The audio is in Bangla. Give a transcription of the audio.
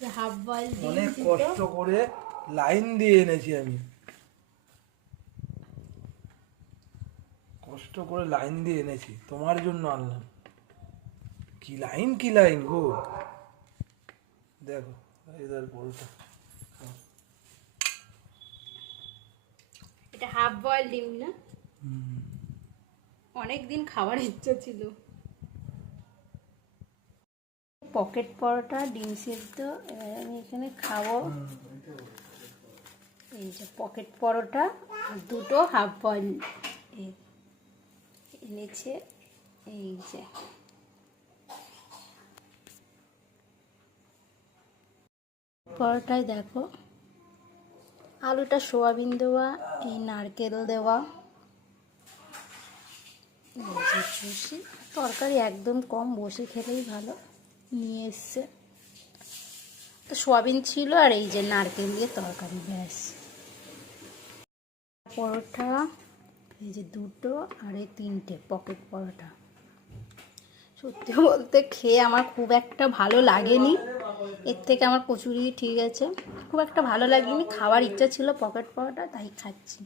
হাফ বয়েল ডিম অনেক কষ্ট করে লাইন দিয়ে এনেছি আমি, কষ্ট করে লাইন দিয়ে এনেছি, তোমার জন্য আনলাম। কি লাইন গো, দেখো এদের বলটা। এটা হাফ বয়েল ডিম না, অনেক দিন খাওয়ার ইচ্ছা ছিল। পকেট পরোটা ডিম সেদ্ধ, এবার আমি এখানে খাবো। এই যে পকেট পরোটা আর দুটো হাফ বয়েল এনেছে। এই যে পরোটায় দেখো আলুটা সোয়াবিন দেওয়া, এই নারকেল দেওয়া, তরকারি একদম কম, বসে খেলেই ভালো। নিয়ে এসছে তো সোয়াবিন ছিল আর এই যে নারকেল দিয়ে তরকারি, ব্যাস। পরোটা এই যে দুটো আর এই তিনটে পকেট পরোটা। সত্যি বলতে খেয়ে আমার খুব একটা ভালো লাগেনি, এর থেকে আমার কচুরি ঠিক আছে, খুব একটা ভালো লাগেনি। খাওয়ার ইচ্ছা ছিল পকেট পরোটা, তাই খাচ্ছি।